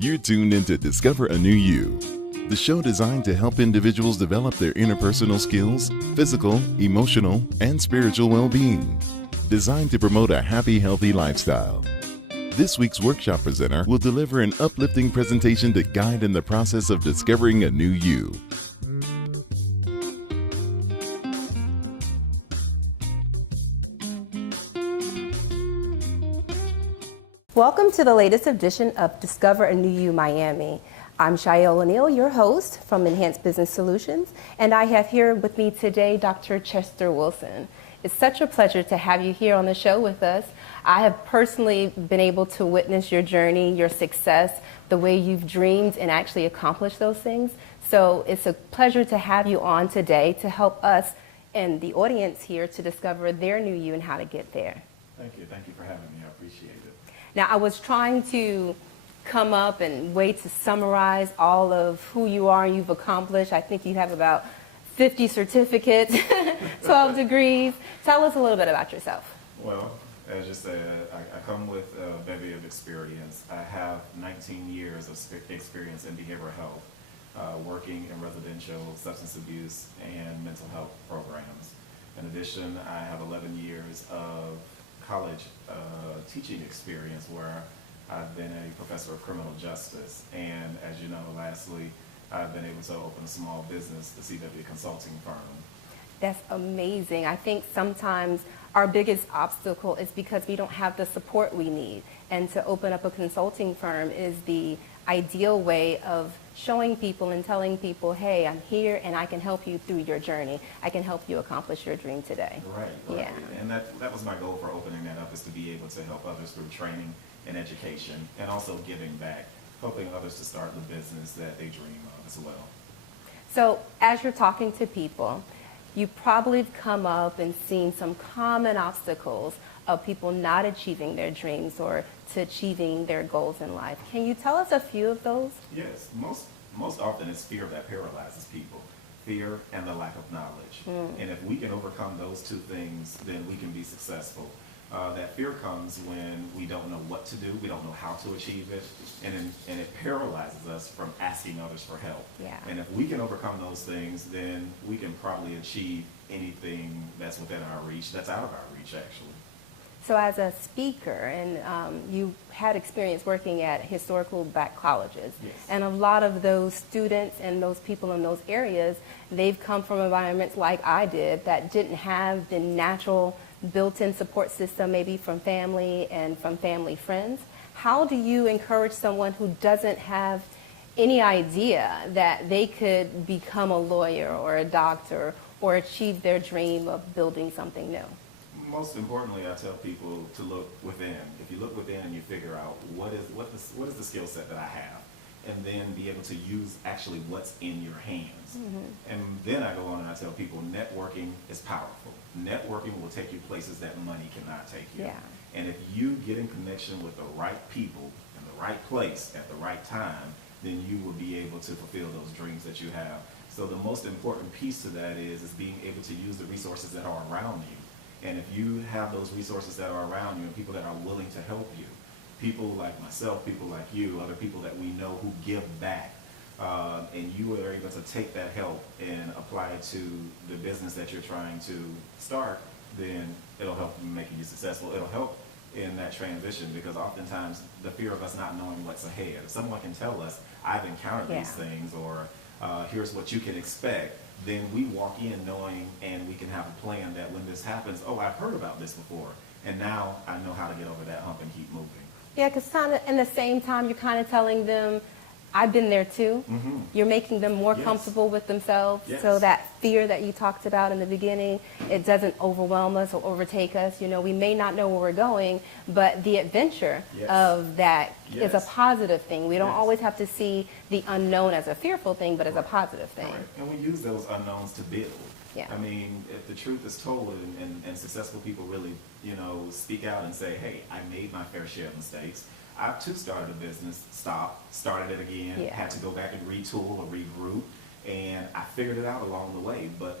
You're tuned in to Discover a New You, the show designed to help individuals develop their interpersonal skills, physical, emotional, and spiritual well-being, designed to promote a happy, healthy lifestyle. This week's workshop presenter will deliver an uplifting presentation to guide in the process of discovering a new you. Welcome to the latest edition of Discover a New You Miami. I'm Shael O'Neill, your host from Enhanced Business Solutions, and I have here with me today Dr. Chester Wilson. It's such a pleasure to have you here on the show with us. I have personally been able to witness your journey, your success, the way you've dreamed and actually accomplished those things. So it's a pleasure to have you on today to help us and the audience here to discover their new you and how to get there. Thank you. Thank you for having me. I appreciate it. Now, I was trying to come up and wait to summarize all of who you are and you've accomplished. I think you have about 50 certificates, 12 degrees. Tell us a little bit about yourself. Well, as you said, I come with a bevy of experience. I have 19 years of experience in behavioral health, working in residential substance abuse and mental health programs. In addition, I have 11 years of college teaching experience where I've been a professor of criminal justice, and as you know, lastly, I've been able to open a small business, the CW Consulting Firm. That's amazing. I think sometimes our biggest obstacle is because we don't have the support we need, and to open up a consulting firm is the ideal way of showing people and telling people, hey, I'm here and I can help you through your journey. I can help you accomplish your dream today. Right. Yeah. And that was my goal for opening that up, is to be able to help others through training and education, and also giving back, helping others to start the business that they dream of as well. So as you're talking to people, you probably have come up and seen some common obstacles of people not achieving their dreams or to achieving their goals in life. Can you tell us a few of those? Yes, most often it's fear that paralyzes people. Fear and the lack of knowledge. And if we can overcome those two things, then we can be successful. That fear comes when we don't know what to do, we don't know how to achieve it, and it paralyzes us from asking others for help. Yeah. And if we can overcome those things, then we can probably achieve anything that's within our reach, that's out of our reach actually. So as a speaker, and you had experience working at historical black colleges, Yes. and a lot of those students and those people in those areas, they've come from environments like I did that didn't have the natural built-in support system, maybe from family and from family friends. How do you encourage someone who doesn't have any idea that they could become a lawyer or a doctor or achieve their dream of building something new? Most importantly, I tell people to look within. If you look within and you figure out what is the skill set that I have, and then be able to use actually what's in your hands. And then I go on and I tell people networking is powerful. Networking will take you places that money cannot take you. Yeah. And if you get in connection with the right people in the right place at the right time, then you will be able to fulfill those dreams that you have. So the most important piece to that is being able to use the resources that are around you. And if you have those resources that are around you and people that are willing to help you, people like myself, people like you, other people that we know who give back, and you are able to take that help and apply it to the business that you're trying to start, then it'll help making you successful. It'll help in that transition, because oftentimes the fear of us not knowing what's ahead. If someone can tell us, I've encountered these things, or here's what you can expect, then we walk in knowing, and we can have a plan that when this happens, oh, I've heard about this before, and now I know how to get over that hump and keep moving. Yeah, because kind of in the same time, you're kind of telling them, I've been there too. You're making them more comfortable with themselves, so that fear that you talked about in the beginning, it doesn't overwhelm us or overtake us. You know, we may not know where we're going, but the adventure of that is a positive thing. We don't always have to see the unknown as a fearful thing, but as a positive thing. Right. And we use those unknowns to build. Yeah. I mean, if the truth is told, and successful people really, speak out and say, hey, I made my fair share of mistakes. I too started a business, stopped, started it again, had to go back and retool or regroup, and I figured it out along the way. But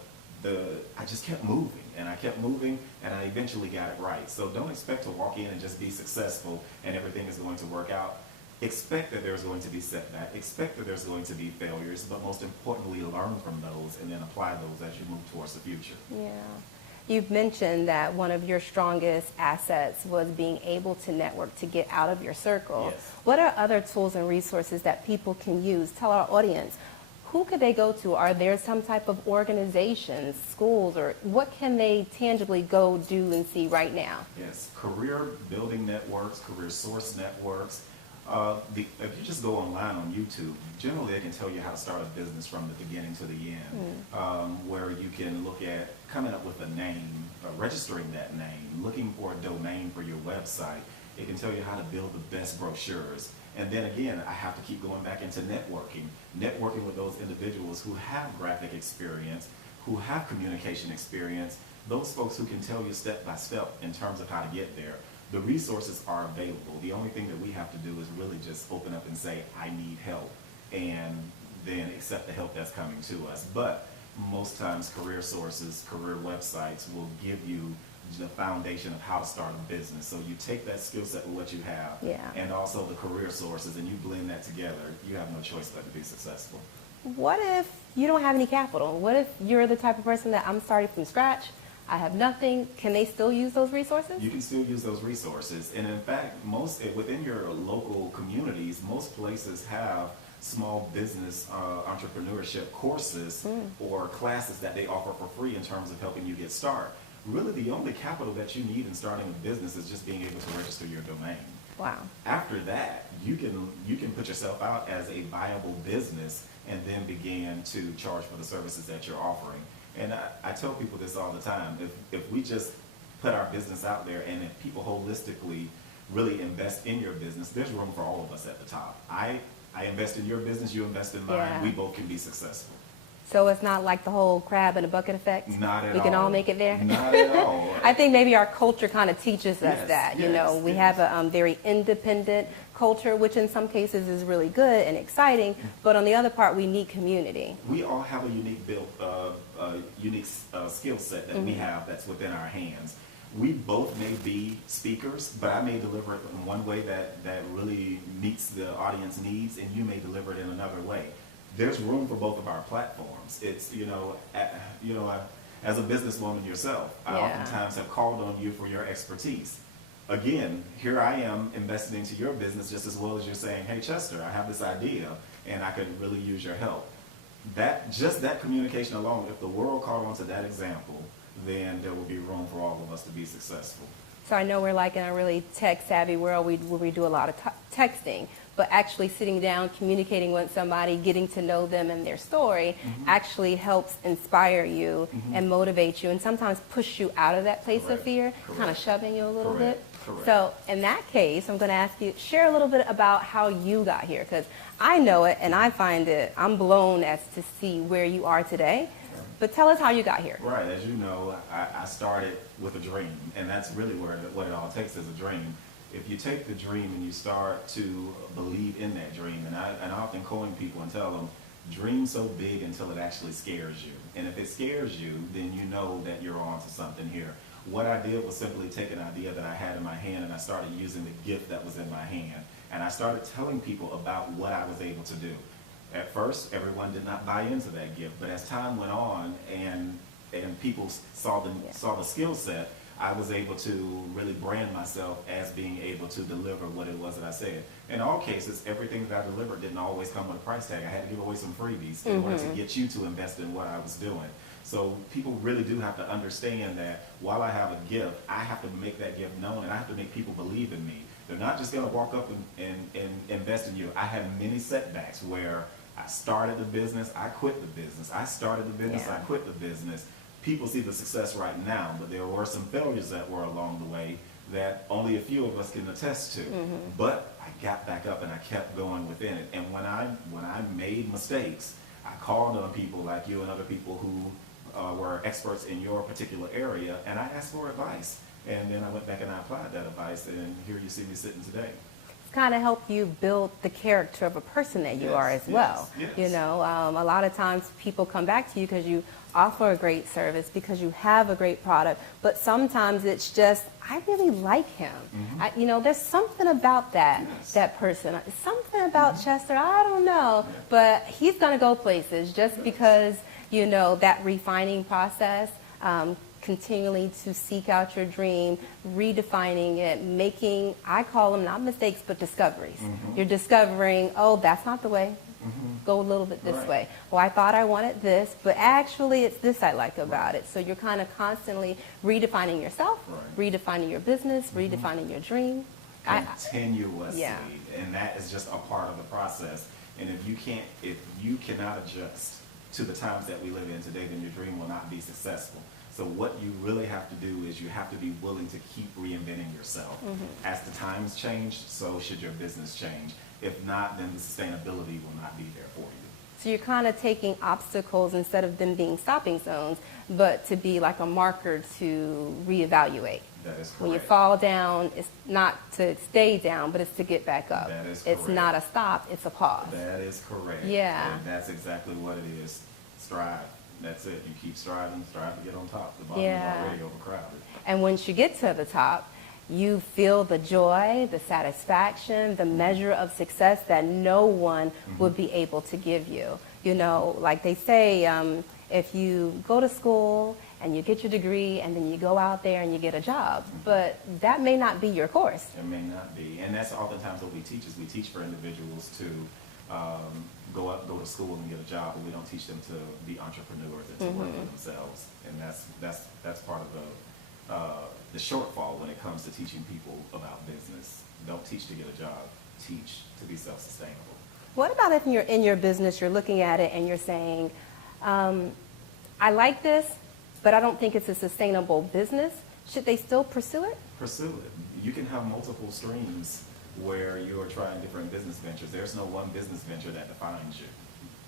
I just kept moving, and I kept moving, and I eventually got it right. So don't expect to walk in and just be successful and everything is going to work out. expect that there's going to be setback, expect that there's going to be failures, but most importantly, learn from those and then apply those as you move towards the future. Yeah. You've mentioned that one of your strongest assets was being able to network to get out of your circle. Yes. What are other tools and resources that people can use? Tell our audience, who could they go to? Are there some type of organizations, schools, or what can they tangibly go do and see right now? Yes, career building networks, career source networks. If you just go online on YouTube, generally they can tell you how to start a business from the beginning to the end, where you can look at coming up with a name, registering that name, looking for a domain for your website. It can tell you how to build the best brochures. And then again, I have to keep going back into networking with those individuals who have graphic experience, who have communication experience, those folks who can tell you step by step in terms of how to get there. The resources are available. The only thing that we have to do is really just open up and say, I need help, and then accept the help that's coming to us. But most times career sources, career websites will give you the foundation of how to start a business. So you take that skill set with what you have, and also the career sources, and you blend that together. You have no choice but to be successful. What if you don't have any capital? What if you're the type of person that I'm starting from scratch? I have nothing. Can they still use those resources? You can still use those resources. And in fact, within your local communities, most places have small business entrepreneurship courses or classes that they offer for free in terms of helping you get started. Really, the only capital that you need in starting a business is just being able to register your domain. Wow. After that, you can put yourself out as a viable business and then begin to charge for the services that you're offering. And I tell people this all the time. If we just put our business out there, and if people holistically really invest in your business, there's room for all of us at the top. I invest in your business, you invest in mine, we both can be successful. So it's not like the whole crab in a bucket effect? Not at all. We can all make it there? Not at all. I think maybe our culture kind of teaches us that. You know, we have a very independent culture, which in some cases is really good and exciting, but on the other part, we need community. We all have a unique skill set that we have that's within our hands. We both may be speakers, but I may deliver it in one way that really meets the audience needs, and you may deliver it in another way. There's room for both of our platforms. It's, as a businesswoman yourself, I oftentimes have called on you for your expertise. Again, here I am investing into your business just as well as you're saying, hey, Chester, I have this idea and I could really use your help. Just that communication alone, if the world caught on to that example, then there will be room for all of us to be successful. So I know we're like in a really tech-savvy world where we do a lot of texting, but actually sitting down, communicating with somebody, getting to know them and their story actually helps inspire you and motivate you and sometimes push you out of that place of fear, kind of shoving you a little bit. So in that case, I'm going to ask you, share a little bit about how you got here, because I know it and I find it, I'm blown as to see where you are today. But tell us how you got here. Right, as you know, I started with a dream, and that's really what it all takes is a dream. If you take the dream and you start to believe in that dream, and I often coin people and tell them, dream so big until it actually scares you. And if it scares you, then you know that you're on to something here. What I did was simply take an idea that I had in my hand, and I started using the gift that was in my hand. And I started telling people about what I was able to do. At first, everyone did not buy into that gift, but as time went on and people saw the skill set, I was able to really brand myself as being able to deliver what it was that I said. In all cases, everything that I delivered didn't always come with a price tag. I had to give away some freebies in order to get you to invest in what I was doing. So people really do have to understand that while I have a gift, I have to make that gift known, and I have to make people believe in me. They're not just going to walk up and invest in you. I had many setbacks where I started the business, I quit the business. I started the business, I quit the business. People see the success right now, but there were some failures that were along the way that only a few of us can attest to. But I got back up and I kept going within it. And when I made mistakes, I called on people like you and other people who were experts in your particular area, and I asked for advice. And then I went back and I applied that advice, and here you see me sitting today. It's kind of help you build the character of a person that you are as well. Yes. You know, a lot of times people come back to you because you offer a great service, because you have a great product, but sometimes it's just, I really like him. You know, there's something about that person. Something about Chester, I don't know, but he's going to go places just because, you know, that refining process, continually to seek out your dream, redefining it, making, I call them not mistakes, but discoveries. You're discovering, oh, that's not the way. Go a little bit this way. Well, I thought I wanted this, but actually it's this I like about it. So you're kind of constantly redefining yourself, redefining your business, redefining your dream. Continuously. And that is just a part of the process. And if you cannot adjust to the times that we live in today, then your dream will not be successful. So what you really have to do is you have to be willing to keep reinventing yourself. As the times change, so should your business change. If not, then the sustainability will not be there for you. So you're kind of taking obstacles instead of them being stopping zones, but to be like a marker to reevaluate. That is correct. When you fall down, it's not to stay down, but it's to get back up. That is It's correct. not a stop, it's a pause. That is correct. Yeah. And that's exactly what it is. Strive. That's it. You keep striving, strive to get on top. The bottom is already overcrowded. And once you get to the top, you feel the joy, the satisfaction, the measure of success that no one would be able to give you. You know, like they say, if you go to school and you get your degree and then you go out there and you get a job, but that may not be your course. It may not be. And that's oftentimes what we teach is we teach for individuals to go to school and get a job, but we don't teach them to be entrepreneurs and to work for themselves. And that's part of the shortfall when it comes to teaching people about business. Don't teach to get a job, teach to be self-sustainable. What about if you're in your business, you're looking at it and you're saying, I like this, but I don't think it's a sustainable business. Should they still pursue it? Pursue it. You can have multiple streams where you're trying different business ventures. There's no one business venture that defines you.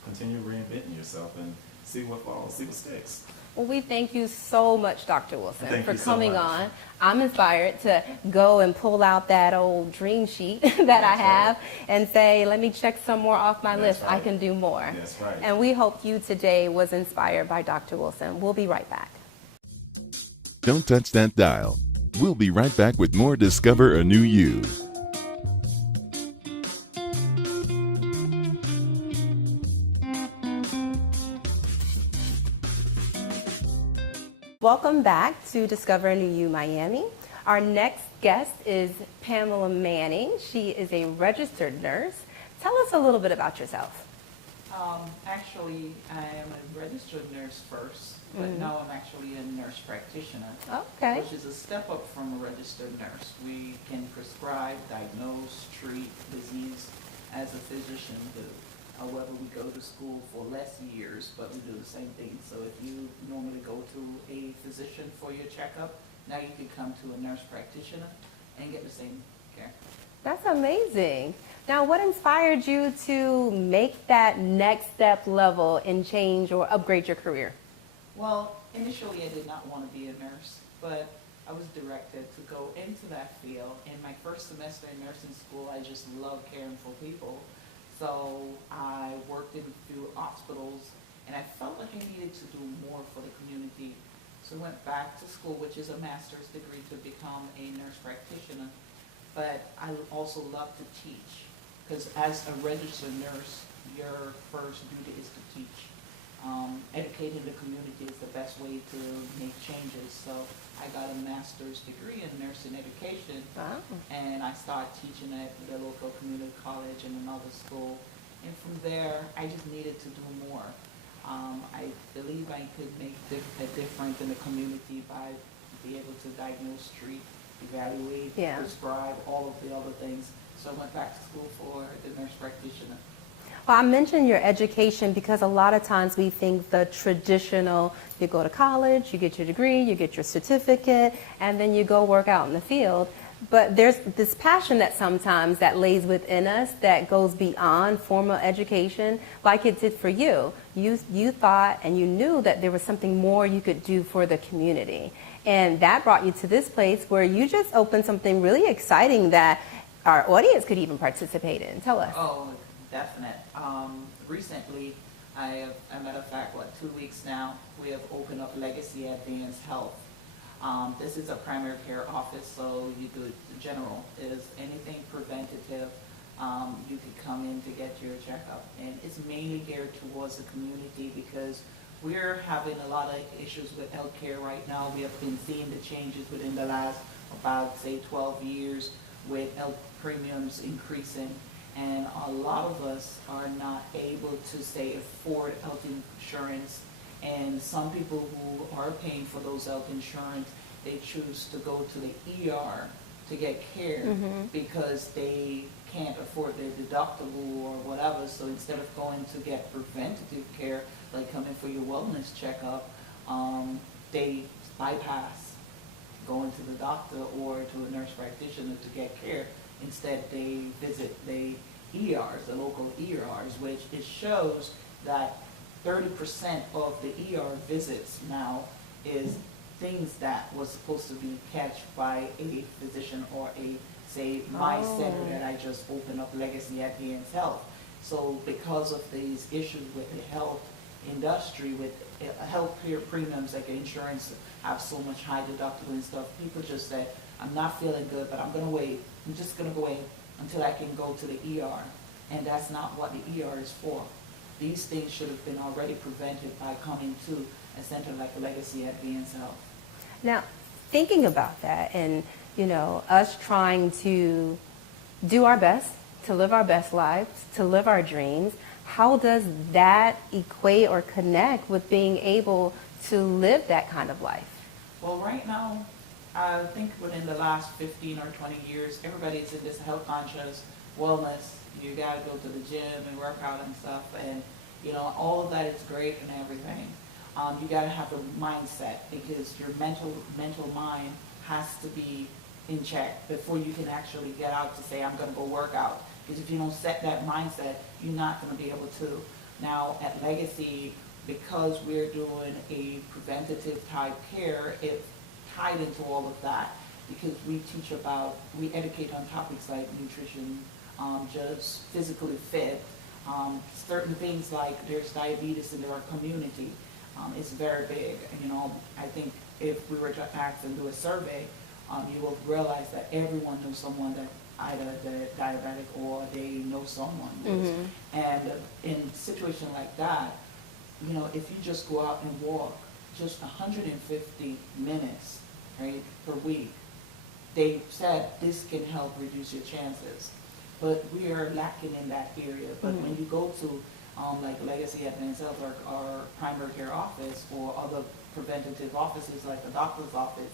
Continue reinventing yourself and see what falls, see what sticks. Well, we thank you so much, Dr. Wilson, Thank for you so coming much. on. I'm inspired to go and pull out that old dream sheet that I have and say, let me check some more off my list. I can do more. That's right. And we hope you today was inspired by Dr. Wilson. We'll be right back. Don't touch that dial. We'll be right back with more Discover a New You. Welcome back to Discover a New You Miami. Our next guest is Pamela Manning. She is a registered nurse. Tell us a little bit about yourself. Actually, I am a registered nurse first, but now I'm actually a nurse practitioner, Okay. which is a step up from a registered nurse. We can prescribe, diagnose, treat disease as a physician do. However, we go to school for less years, but we do the same thing. So if you normally go to a physician for your checkup, now you can come to a nurse practitioner and get the same care. That's amazing. Now, what inspired you to make that next step level and change or upgrade your career? Well, initially I did not want to be a nurse, but I was directed to go into that field. In my first semester in nursing school, I just loved caring for people. So I worked in a few hospitals, and I felt like I needed to do more for the community. So I went back to school, which is a master's degree, to become a nurse practitioner. But I also love to teach, because as a registered nurse, your first duty is to teach. Educating the community is the best way to make changes. So I got a master's degree in nursing education, and I started teaching at the local community college and another school. And from there, I just needed to do more. I believe I could make a difference in the community by being able to diagnose, treat, evaluate, prescribe, all of the other things. So I went back to school for the nurse practitioner. Well, I mentioned your education because a lot of times we think the traditional, you go to college, you get your degree, you get your certificate, and then you go work out in the field. But there's this passion that sometimes that lays within us that goes beyond formal education, like it did for you. You thought and you knew that there was something more you could do for the community. And that brought you to this place where you just opened something really exciting that our audience could even participate in. Tell us. Oh, definite. Recently, a matter of fact, 2 weeks now, we have opened up Legacy Advanced Health. This is a primary care office, so you do general. Is anything preventative, you could come in to get your checkup. And it's mainly geared towards the community because we're having a lot of issues with healthcare right now. We have been seeing the changes within the last about, say, 12 years with health premiums increasing. And a lot of us are not able to, say, afford health insurance. And some people who are paying for those health insurance, they choose to go to the ER to get care because they can't afford their deductible or whatever. So instead of going to get preventative care, like coming for your wellness checkup, they bypass going to the doctor or to a nurse practitioner to get care. Instead, they visit the ERs, the local ERs, which it shows that 30% of the ER visits now is things that was supposed to be catched by a physician or a, say, my center that I just opened up, Legacy Advanced Health. So because of these issues with the health industry, with health care premiums, like insurance have so much high deductible and stuff, people just say, I'm not feeling good, but I'm going to wait. I'm just going to go wait until I can go to the ER. And that's not what the ER is for. These things should have been already prevented by coming to a center like Legacy Advanced Health. Now, thinking about that and, us trying to do our best, to live our best lives, to live our dreams, how does that equate or connect with being able to live that kind of life? Well, right now, I think within the last 15 or 20 years, everybody's in this health conscious wellness. You got to go to the gym and work out and stuff. And, all of that is great and everything. You got to have a mindset because your mental mind has to be in check before you can actually get out to say, I'm going to go work out. Because if you don't set that mindset, you're not going to be able to. Now, at Legacy, because we're doing a preventative type care, it's tied into all of that because we educate on topics like nutrition, just physically fit, certain things like there's diabetes in our community. It's very big. I think if we were to ask and do a survey, you will realize that everyone knows someone that either they're diabetic or they know someone who's. And in a situation like that, if you just go out and walk just 150 minutes, right, per week, they said this can help reduce your chances. But we are lacking in that area. But when you go to like Legacy Advanced Health or our primary care office or other preventative offices like the doctor's office,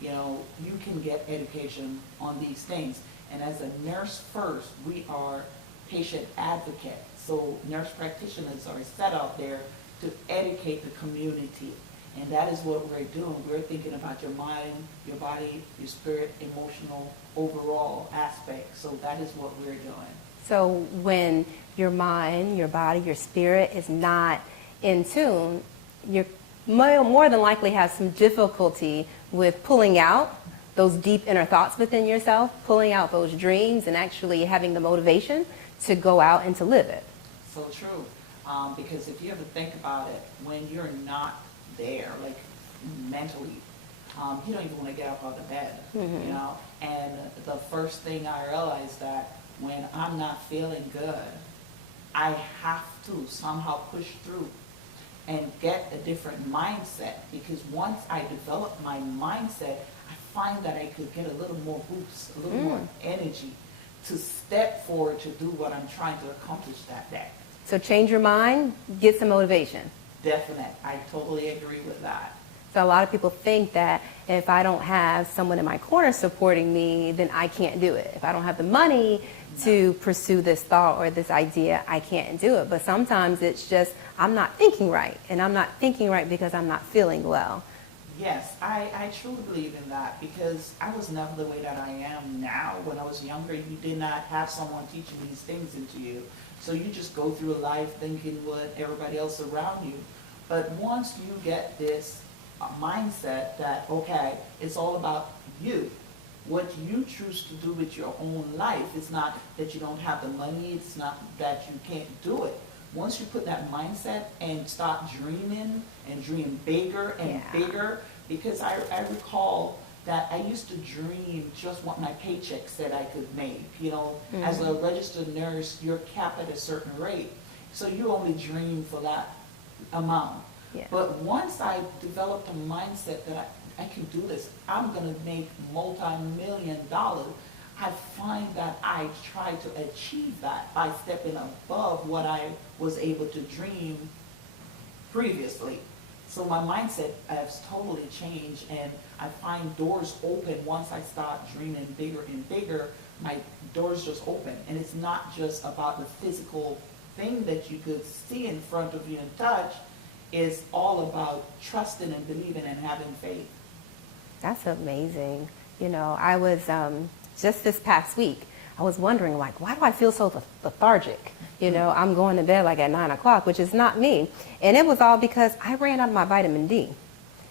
you can get education on these things. And as a nurse first, we are patient advocates. So nurse practitioners are set out there to educate the community. And that is what we're doing. We're thinking about your mind, your body, your spirit, emotional, overall aspect. So that is what we're doing. So when your mind, your body, your spirit is not in tune, you're more than likely have some difficulty with pulling out those deep inner thoughts within yourself, pulling out those dreams and actually having the motivation to go out and to live it. So true. Because if you ever think about it, when you're not there, like mentally, you don't even want to get up out of bed, And the first thing I realized that when I'm not feeling good, I have to somehow push through and get a different mindset, because once I develop my mindset, I find that I could get a little more boost, a little more energy to step forward to do what I'm trying to accomplish that day. So change your mind, get some motivation. Definite. I totally agree with that. So a lot of people think that if I don't have someone in my corner supporting me, then I can't do it. If I don't have the money to pursue this thought or this idea, I can't do it. But sometimes it's just, I'm not thinking right. And I'm not thinking right because I'm not feeling well. Yes, I truly believe in that, because I was never the way that I am now. When I was younger, you did not have someone teaching these things into you. So you just go through life thinking what everybody else around you. But once you get this mindset that, okay, it's all about you, what you choose to do with your own life. It's not that you don't have the money, it's not that you can't do it. Once you put that mindset and start dreaming and dream bigger and Yeah. bigger, because I recall that I used to dream just what my paycheck said I could make. You know, as a registered nurse, you're capped at a certain rate. So you only dream for that amount. Yeah. But once I developed a mindset that I can do this, I'm gonna make multi-million dollars, I find that I try to achieve that by stepping above what I was able to dream previously. So my mindset has totally changed, and I find doors open once I start dreaming bigger and bigger. My doors just open, and it's not just about the physical thing that you could see in front of you and touch. It's all about trusting and believing and having faith. That's amazing. You know, I was just this past week, I was wondering, like, why do I feel so lethargic? You know, I'm going to bed like at 9 o'clock, which is not me. And it was all because I ran out of my vitamin D.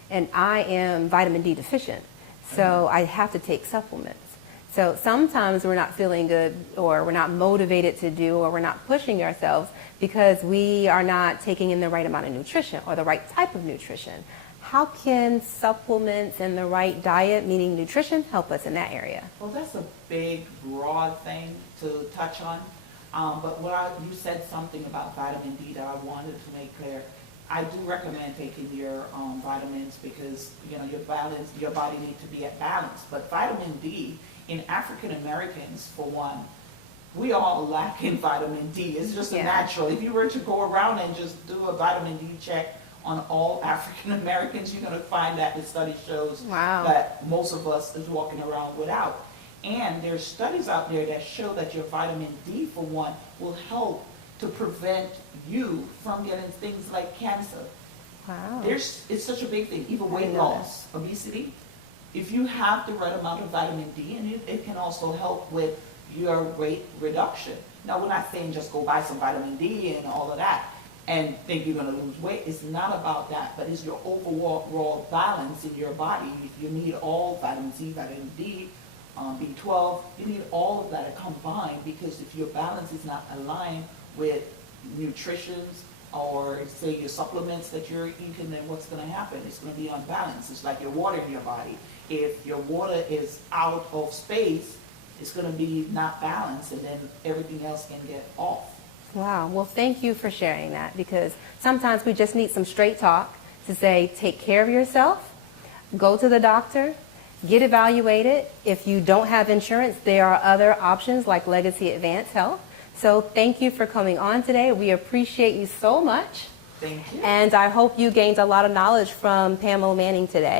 And I am vitamin D deficient. So I have to take supplements. So sometimes we're not feeling good, or we're not motivated to do, or we're not pushing ourselves because we are not taking in the right amount of nutrition or the right type of nutrition. How can supplements and the right diet, meaning nutrition, help us in that area? Well, that's a big, broad thing to touch on. But you said something about vitamin D that I wanted to make clear. I do recommend taking your vitamins because, you know, your body needs to be at balance. But vitamin D in African Americans, for one, we all lack in vitamin D. It's just a natural. If you were to go around and just do a vitamin D check on all African Americans, you're going to find that the study shows that most of us is walking around without. And there's studies out there that show that your vitamin D, for one, will help to prevent you from getting things like cancer. Wow. It's such a big thing, even weight loss, obesity. If you have the right amount of vitamin D, and it can also help with your weight reduction. Now, we're not saying just go buy some vitamin D and all of that and think you're going to lose weight. It's not about that, but it's your overall balance in your body. You need all vitamin C, vitamin D, B12. You need all of that combined, because if your balance is not aligned with nutrition or say your supplements that you're eating, then what's going to happen? It's going to be unbalanced. It's like your water in your body. If your water is out of space, it's going to be not balanced, and then everything else can get off. Wow. Well, thank you for sharing that, because sometimes we just need some straight talk to say, take care of yourself, go to the doctor, get evaluated. If you don't have insurance, there are other options like Legacy Advanced Health. So thank you for coming on today. We appreciate you so much. Thank you. And I hope you gained a lot of knowledge from Pamela Manning today.